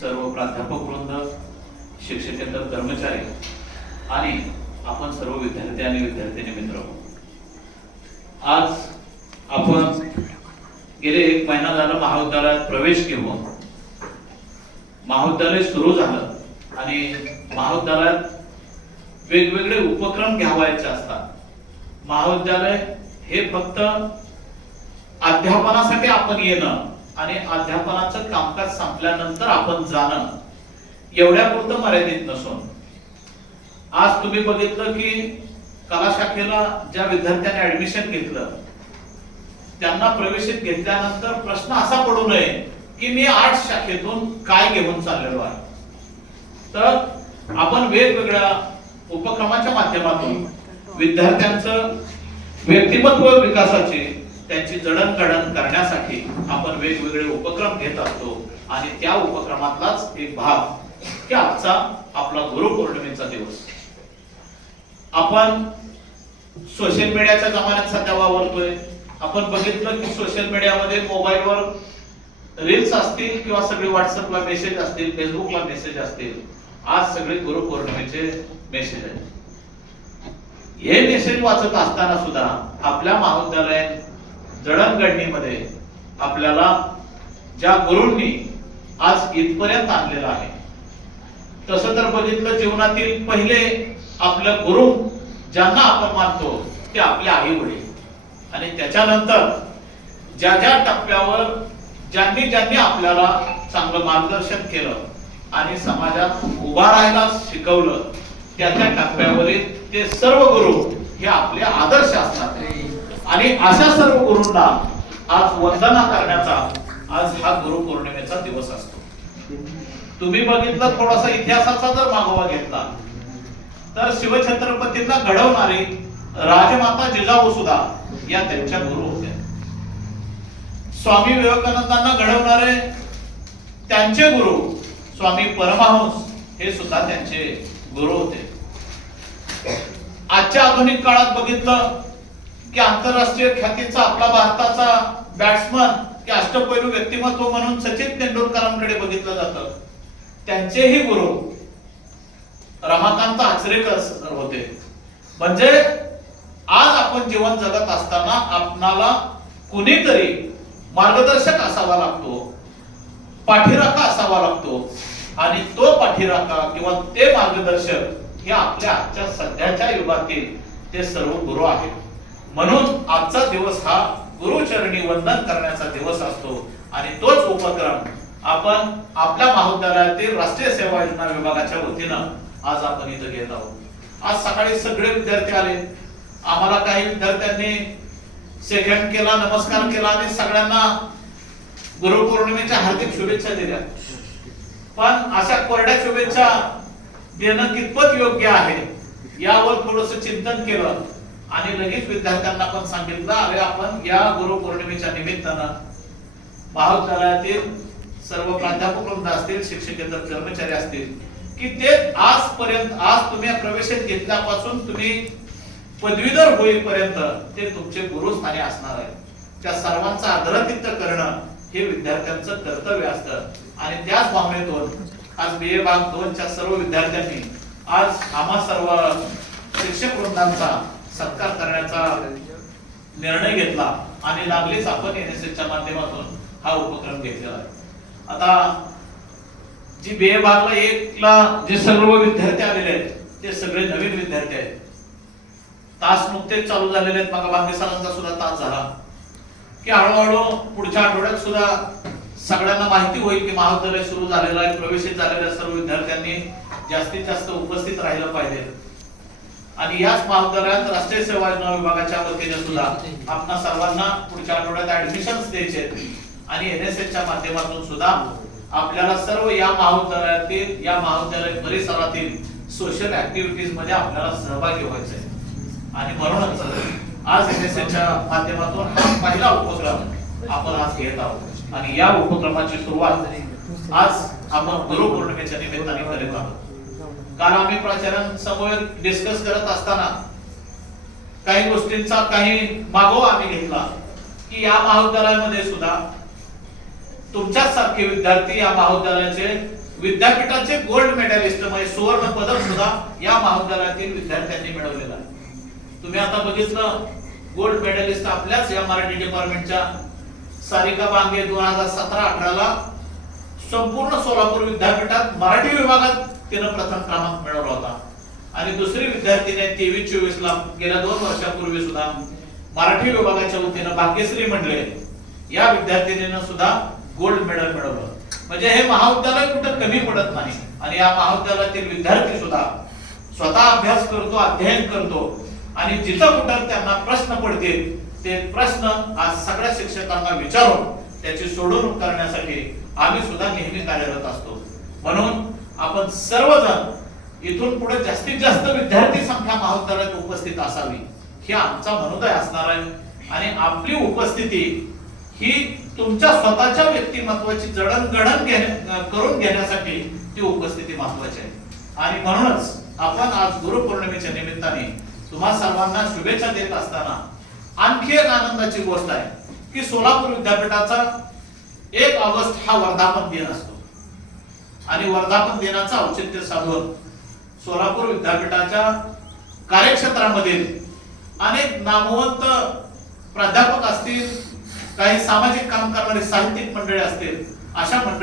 सर्व प्राध्यापक वृंद, शिक्षकेतर कर्मचारी आणि आपण सर्व विद्यार्थी आणि विद्यार्थिनी मित्र, आज आपण गेले 1 महिना झाला महाविद्यालयात प्रवेश घेऊन महाविद्यालय सुरू झालं आणि महाविद्यालयात वेगवेगळे उपक्रम घ्यावायचे असतात. महाविद्यालय हे फक्त अध्यापनासाठी आपण येणं आणि अध्यापनाचं कामकाज संपल्यानंतर आपण जाणं एवढ्यापुरतं मर्यादित नसून, आज तुम्ही बघितलं की कला शाखेला ज्या विद्यार्थ्यांनी ऍडमिशन घेतलं त्यांना प्रवेशित घेतल्यानंतर प्रश्न असा पडू नये की मी आर्ट्स शाखेतून काय घेऊन चाललेलो आहे. तर आपण वेगवेगळ्या उपक्रमाच्या माध्यमातून विद्यार्थ्यांचं व्यक्तिमत्व विकासाची त्यांची जडणघडण करण्यासाठी आपण वेगवेगळे उपक्रम घेत असतो आणि त्या उपक्रमातलाच एक भाग की आजचा आपला गुरुपौर्णिमेचा दिवस. आपण सोशल मीडियाच्या जमान्यात सध्या वावरतोय. आपण बघितलं की सोशल मीडियामध्ये मोबाईलवर रील्स असतील किंवा सगळे व्हॉट्सअपला मेसेज असतील, फेसबुकला मेसेज असतील, आज सगळे गुरुपौर्णिमेचे मेसेज आहेत. हे मेसेज वाचत असताना सुद्धा आपल्या महाविद्यालयात जडणघडणीमध्ये आपल्याला ज्या गुरूंनी आज इथपर्यंत आणलेलं आहे, तसं तर बघितलं जीवनातील पहिले आपलं गुरु ज्यांना आपण मानतो ते आपले आई वडील, आणि त्याच्यानंतर ज्या ज्या टप्प्यावर ज्यांनी ज्यांनी आपल्याला चांगलं मार्गदर्शन केलं आणि समाजात उभा राहायला शिकवलं, त्या त्या टप्प्यावरील ते सर्व गुरु हे आपले आदर्श असतात. आणि अशा सर्व गुरूंना आज वंदना करण्याचा आज हा गुरुपौर्णिमेचा दिवस असतो. तुम्ही बघितलं थोडासा इतिहासाचा जर मागोवा घेतला तर शिवछत्रपतींना घडवणारी राजमाता जिजाऊ सुद्धा या त्यांच्या गुरु होत्या. स्वामी विवेकानंदांना घडवणारे त्यांचे गुरु स्वामी परमहंस हे सुद्धा त्यांचे गुरु होते. आजच्या आधुनिक काळात बघितलं की आंतरराष्ट्रीय ख्यातीचा आपला भारताचा बॅट्समन की अष्टपैलू व्यक्तिमत्व म्हणून सचिन तेंडुलकरांकडे बघितलं जातं. त्यांचेही गुरु रमाकांत आचरेकर होते. म्हणजे आज आपण जीवन जगत असताना आपणाला कुणीतरी मार्गदर्शक असावा लागतो, पाठीराखा असावा लागतो, आणि तो पाठीराखा किंवा ते मार्गदर्शक हे आपल्या आजच्या सध्याच्या युगातील ते सर्व गुरु आहेत. म्हणून आजचा दिवस हा गुरुचरणी वंदन करण्याचा दिवस असतो आणि तोच उपक्रम आपण आपल्या महाविद्यालयातील राष्ट्रीय सेवा योजना विभागाच्या वतीनं आज आपण इथं घेत आहोत. आज सकाळी सगळे विद्यार्थी आले. आम्हाला काही विद्यार्थ्यांनी सेकंड केला, नमस्कार केला आणि सगळ्यांना गुरुपौर्णिमेच्या हार्दिक शुभेच्छा दिल्या. पण अशा कोरड्या शुभेच्छा देणं कितपत योग्य आहे यावर थोडंसं चिंतन केलं आणि लगेच विद्यार्थ्यांना पण सांगितलं, अरे आपण या गुरुपौर्णिमेच्या निमित्तानं महाविद्यालयातील सर्व प्राध्यापक वृंद असतील, शिक्षकेतर कर्मचारी असतील की ते आजपर्यंत, आज तुम्ही प्रवेशित घेतल्यापासून तुम्ही पदवीधर होईपर्यंत ते तुमचे गुरुस्थानी असणार आहे. त्या सर्वांचा आदरातिथ्य करणं हे विद्यार्थ्यांचं कर्तव्य असतं. आणि त्याच भावनेतून आज BA भाग 2 च्या सर्व विद्यार्थ्यांनी आज आम्हा सर्व शिक्षक वृंदांचा सत्कार करण्याचा निर्णय घेतला आणि लागलीच आपण NSS च्या माध्यमातून हा उपक्रम घेतलेला आहे. आता जी BA भागला 1 ला जे सर्व विद्यार्थी आलेले आहेत ते सगळे नवीन विद्यार्थी आहेत. तास नुकतेच चालू झालेले आहेत. मग बांगे सरांचा सुद्धा तास झाला की हळूहळू पुढच्या आठवड्यात सुद्धा सगळ्यांना माहिती होईल की महाविद्यालय सुरू झालेलं आहे. प्रवेशित झालेल्या सर्व विद्यार्थ्यांनी जास्तीत जास्त उपस्थित राहिलं पाहिजे. आणि याच महाविद्यालयात राष्ट्रीय सेवा योजना विभागाच्या वतीने सुद्धा आपणा सर्वांना पुढच्या आठवड्यात ऍडमिशन्स द्यायचे आहेत आणि NSS च्या माध्यमातून सुद्धा आपल्याला सर्व या महाविद्यालयातील, या महाविद्यालय परिसरातील सोशल ऍक्टिव्हिटीज मध्ये आपल्याला सहभागी व्हायचे आहे. आणि म्हणूनच आज NSS च्या माध्यमातून हा पहिला उपक्रम आपण आज घेत आहोत आणि या उपक्रमाची सुरुवात आज आपण गुरुपौर्णिमेच्या निमित्ताने करीत आहोत. काल आम्ही प्राचार्यांसमोर डिस्कस करत असताना काही गोष्टींचा काही मागोवा आम्ही घेतला की या महाविद्यालयामध्ये सुद्धा तुमच्याच सारखे विद्यार्थी या महाविद्यालयाचे विद्यापीठाचे गोल्ड मेडलिस्ट म्हणजे सुवर्ण पदक सुद्धा या महाविद्यालयातील विद्यार्थ्यांनी मिळवलेलं आहे। तुम्ही आता बघितलं गोल्ड मेडलिस्ट आपल्याच या मराठी डिपार्टमेंटच्या सारिका बांगे 2017-18 ला संपूर्ण सोलापूर विद्यापीठात मराठी विभागात तिने प्रथम क्रमांक मिळवला होता आणि दुसरी विद्यार्थिनी 23-24 ला गेल्या 2 वर्षापूर्वी सुद्धा मराठी विभागाच्या वतीने भाग्यश्री मंडले या विद्यार्थिनीने सुद्धा गोल्ड मेडल मिळवलं। म्हणजे हे महाविद्यालय कुठं कमी पडत नाही आणि या महाविद्यालयातील विद्यार्थी सुद्धा स्वतः अभ्यास करतो, अध्ययन करतो आणि जिथं कुठं त्यांना प्रश्न पडतील ते प्रश्न आज सगळ्या शिक्षकांना विचारून त्याची सोडवणूक करण्यासाठी आम्ही सुद्धा नेहमी कार्यरत असतो। म्हणून आपण सर्वजण इथून पुढे जास्तीत जास्त विद्यार्थी संख्या महाविद्यालयात उपस्थित असावी ही आमचा मनोदय असणार आहे आणि आपली उपस्थिती ही तुमच्या स्वतःच्या व्यक्तिमत्वाची जडणघडण करून घेण्यासाठी ती उपस्थिती महत्वाची आहे आणि म्हणूनच आपण आज गुरुपौर्णिमेच्या निमित्ताने तुम्हा सर्वांना शुभेच्छा देत असताना आणखी एक आनंदाची गोष्ट आहे की सोलापूर विद्यापीठाचा 1 ऑगस्ट हा वर्धापन दिन असतो आणि वर्धापन दिनाचं औचित्य साधून सोलापूर विद्यापीठाच्या कार्यक्षेत्रामधील अनेक नामवंत प्राध्यापक असतील, काही सामाजिक काम करणारी साहित्यिक मंडळी असतील, अशा मंडळी